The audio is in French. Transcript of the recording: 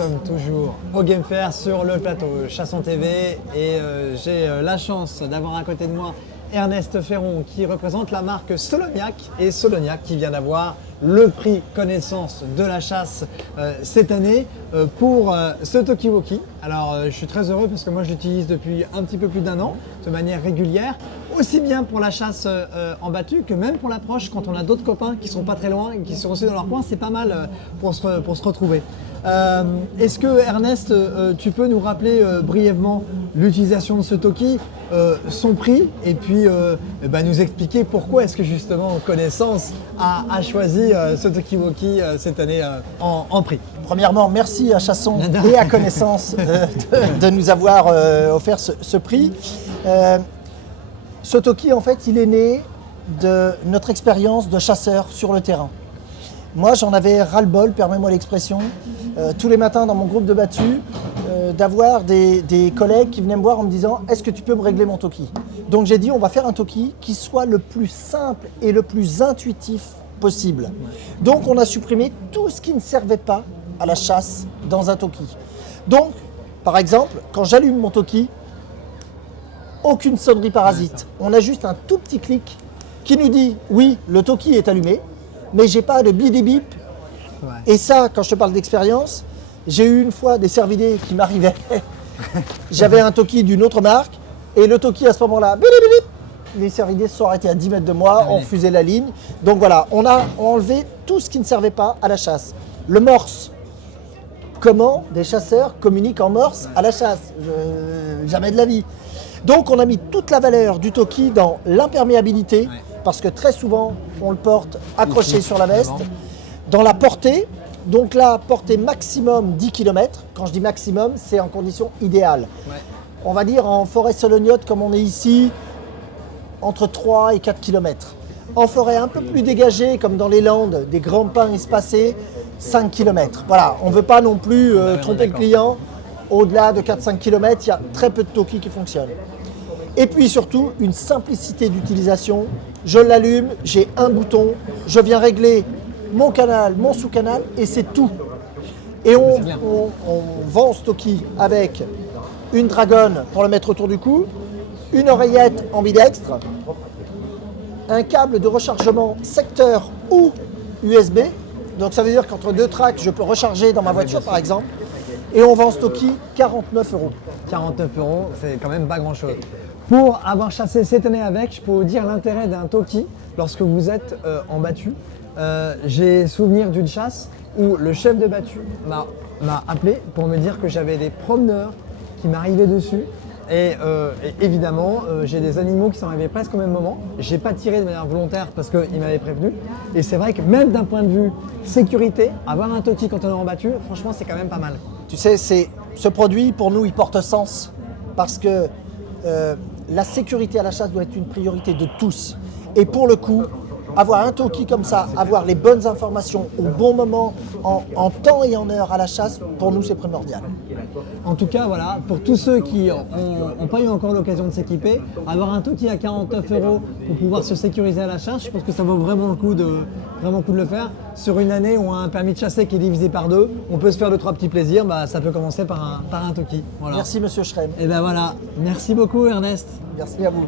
sommes toujours au Game Fair sur le plateau Chasson TV et j'ai la chance d'avoir à côté de moi Ernest Ferron qui représente la marque Solognac et Solognac qui vient d'avoir le prix connaissance de la chasse cette année pour ce Talkie-Walkie. Alors je suis très heureux parce que moi je l'utilise depuis un petit peu plus d'1 an de manière régulière, aussi bien pour la chasse en battue que même pour l'approche quand on a d'autres copains qui sont pas très loin et qui sont aussi dans leur coin, c'est pas mal pour se retrouver. Est-ce que Ernest, tu peux nous rappeler brièvement l'utilisation de ce Talkie, son prix et puis nous expliquer pourquoi est-ce que justement Connaissance a choisi ce Talkie-Walkie cette année en prix. Premièrement, merci à Chasson et à Connaissance de nous avoir offert ce prix. Ce Talkie, en fait, il est né de notre expérience de chasseur sur le terrain. Moi, j'en avais ras-le-bol, permets-moi l'expression, tous les matins dans mon groupe de battu, d'avoir des collègues qui venaient me voir en me disant « Est-ce que tu peux me régler mon Talkie ?» Donc j'ai dit « On va faire un Talkie qui soit le plus simple et le plus intuitif possible. » Donc on a supprimé tout ce qui ne servait pas à la chasse dans un Talkie. Donc, par exemple, quand j'allume mon Talkie, aucune sonnerie parasite. On a juste un tout petit clic qui nous dit « Oui, le Talkie est allumé », mais j'ai pas de bip. Ouais. Et ça, quand je te parle d'expérience, j'ai eu une fois des cervidés qui m'arrivaient. J'avais un Talkie d'une autre marque et le Talkie à ce moment-là, bip, les cervidés se sont arrêtés à 10 mètres de moi, on refusait la ligne. Donc voilà, on a enlevé tout ce qui ne servait pas à la chasse. Le morse. Comment des chasseurs communiquent en morse à la chasse? Jamais de la vie. Donc on a mis toute la valeur du Talkie dans l'imperméabilité. Ouais. Parce que très souvent, on le porte accroché sur la veste. Dans la portée, donc la portée maximum 10 km. Quand je dis maximum, c'est en condition idéale. Ouais. On va dire en forêt solognote, comme on est ici, entre 3 et 4 km. En forêt un peu plus dégagée, comme dans les Landes, des grands pins espacés, 5 km. Voilà, on ne veut pas non plus tromper le client. Au-delà de 4-5 km, il y a très peu de Talkie qui fonctionnent. Et puis surtout, une simplicité d'utilisation. Je l'allume, j'ai un bouton, je viens régler mon canal, mon sous-canal et c'est tout. Et on vend ce Talkie avec une dragonne pour le mettre autour du cou, une oreillette ambidextre, un câble de rechargement secteur ou USB. Donc ça veut dire qu'entre deux tracks, je peux recharger dans ma voiture par exemple. Et on vend ce Talkie 49 €. 49 €, c'est quand même pas grand-chose. Pour avoir chassé cette année avec, je peux vous dire l'intérêt d'un Talkie lorsque vous êtes en battue. J'ai souvenir d'une chasse où le chef de battue m'a appelé pour me dire que j'avais des promeneurs qui m'arrivaient dessus. Et évidemment, j'ai des animaux qui sont arrivés presque au même moment. J'ai pas tiré de manière volontaire parce qu'ils m'avaient prévenu. Et c'est vrai que même d'un point de vue sécurité, avoir un Talkie quand on est en battue, franchement, c'est quand même pas mal. Tu sais, ce produit, pour nous, il porte sens parce que la sécurité à la chasse doit être une priorité de tous. Et pour le coup, avoir un Talkie comme ça, avoir les bonnes informations au bon moment, en temps et en heure à la chasse, pour nous, c'est primordial. En tout cas, voilà, pour tous ceux qui n'ont pas eu encore l'occasion de s'équiper, avoir un Talkie à 49 € pour pouvoir se sécuriser à la chasse, je pense que ça vaut vraiment le coup de le faire. Sur une année où on a un permis de chasser qui est divisé par 2, on peut se faire 2-3 petits plaisirs, ça peut commencer par un Talkie. Voilà. Merci Monsieur Schrem. Et ben voilà, merci beaucoup Ernest. Merci à vous.